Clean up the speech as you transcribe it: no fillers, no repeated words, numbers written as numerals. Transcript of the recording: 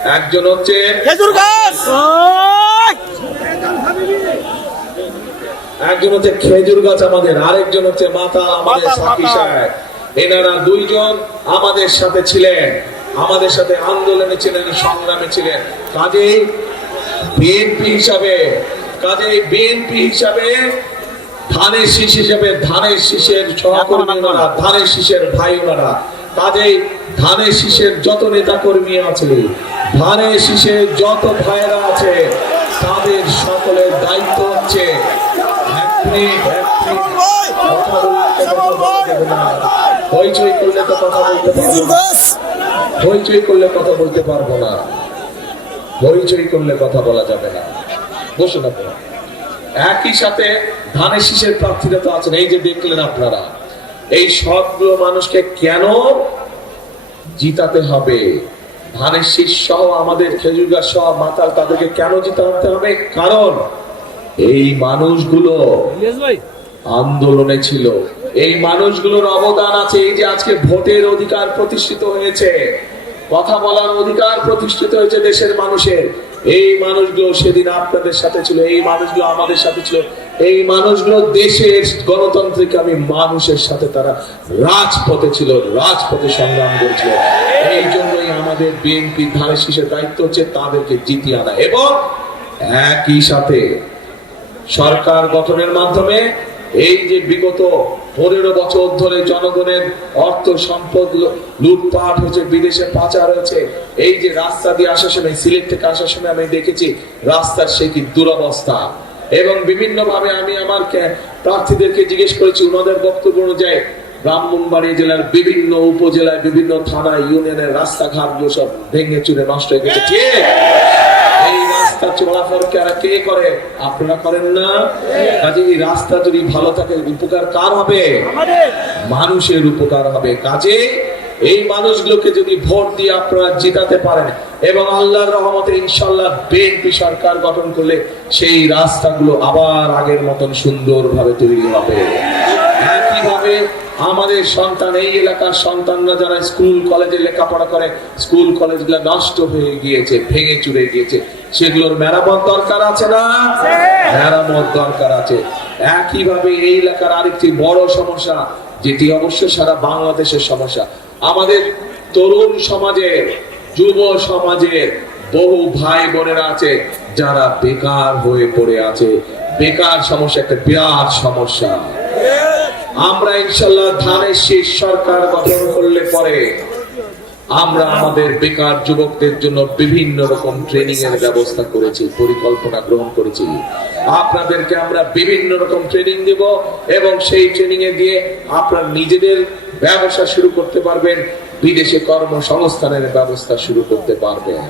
একজন হচ্ছে খেজুর গাছ, একজন হচ্ছে খেজুর গাছ আমাদের, আরেকজন হচ্ছে মাতা আমাদের সাকি সাহেব। এনারা দুইজন আমাদের সাথে ছিলেন, আমাদের সাথে আন্দোলনে ছিলেন, সংগ্রামে ছিলেন। কাজেই বিএনপি হিসাবে ধানের শীষ হিসাবে, ধানের শীষের সহকর্মী ওনারা, ধানের শীষের ভাই ওনারা। কাজেই ধানের শীষের যত নেতা কর্মী আছে, ধানের শীষের যত ভাইয়েরা আছে, তাদের সকলের দায়িত্ব হচ্ছে হইচই করলে তো কথা বলতে পারবো না, হইচই করলে কথা বলতে পারবো না, হইচই করলে কথা বলা যাবে না। বসে না। একই সাথে ধানের শীষের প্রার্থীরা তো আছেন, এই যে দেখলেন আপনারা, এই সবগুলো মানুষকে কেন জিতাতে হবে? ধানের শীষ সহ আমাদের খেজুর গাছ সহ মাতাল, তাদেরকে কেন জিতাতে হবে? কারণ এই মানুষগুলো আন্দোলনে ছিল, এই মানুষগুলোর অবদান আছে। এই যে আজকে ভোটের অধিকার প্রতিষ্ঠিত হয়েছে, কথা বলার অধিকার প্রতিষ্ঠিত হয়েছে দেশের মানুষের, এই মানুষগুলো সেদিন আপনাদের সাথে ছিল, এই মানুষগুলো আমাদের সাথে ছিল, এই মানুষগুলো দেশের গণতান্ত্রিক আমি মানুষের সাথে তারা রাজপথে ছিল, রাজপথে সংগ্রাম করেছিল। এই জন্যই আমাদের বিএনপি ধানের শীষের দায়িত্ব হচ্ছে তাদেরকে জিতিয়ে আনা, এবং একই সাথে সরকার গঠনের মাধ্যমে এই যে বিগত 15 বছর ধরে জনগণের অর্থ সম্পদ লুটপাট হচ্ছে, বিদেশে পাচার হয়েছে, এই যে রাস্তা দিয়ে আসার সময়, সিলেট থেকে আসার সময় আমি দেখেছি রাস্তার সে কি দুরবস্থা। এবং বিভিন্ন ভাবে আমি আমার প্রার্থীদেরকে জিজ্ঞেস করেছি, ওনাদের বক্তব্য অনুযায়ী ব্রাহ্মণবাড়ি জেলার বিভিন্ন উপজেলায়, বিভিন্ন থানায়, ইউনিয়নের রাস্তাঘাট গুলো সব ভেঙে চুরে নষ্ট হয়ে গেছে। ঠিক, এই রাস্তা চলাফল কে করে? আপনারা করেন না? কাজে এই রাস্তা যদি ভালো থাকে, উপকার কার হবে? মানুষের উপকার হবে। কাজে এই মানুষগুলোকে যদি ভোট দিয়ে আপনারা জিতাতে পারেন, এবং আল্লাহর রহমতে ইনশাআল্লাহ বিএনপি সরকার গঠন করলে সেই রাস্তাগুলো আবার আগের মতন সুন্দরভাবে তৈরি হবে। একইভাবে আমাদের সন্তান, এই এলাকার সন্তানরা যারা স্কুল কলেজে লেখাপড়া করে, স্কুল কলেজগুলো নষ্ট হয়ে গিয়েছে, ভেঙে চুরে গিয়েছে, সেগুলোর মেরামত দরকার আছে না? মেরামত দরকার আছে। একইভাবে এই এলাকার আরেকটি বড় সমস্যা, যেটি অবশ্য সারা বাংলাদেশের সমস্যা, আমাদের তরুণ সমাজের, যুব সমাজের বহু ভাই বোনেরা আছে যারা বেকার হয়ে পড়ে আছে। বেকার সমস্যা একটা বিরাট সমস্যা। আমরা ইনশাআল্লাহ ধানের শীষ সরকার গঠন করলে পরে আমরা আমাদের বেকার যুবকদের জন্য বিভিন্ন রকম ট্রেনিং এর ব্যবস্থা করেছি, পরিকল্পনা গ্রহণ করেছি। আপনাদেরকে আমরা বিভিন্ন রকম ট্রেনিং দেব, এবং সেই ট্রেনিং এ দিয়ে আপনারা নিজেদের ব্যবসা শুরু করতে পারবেন, বিদেশে কর্মসংস্থানের ব্যবস্থা শুরু করতে পারবেন।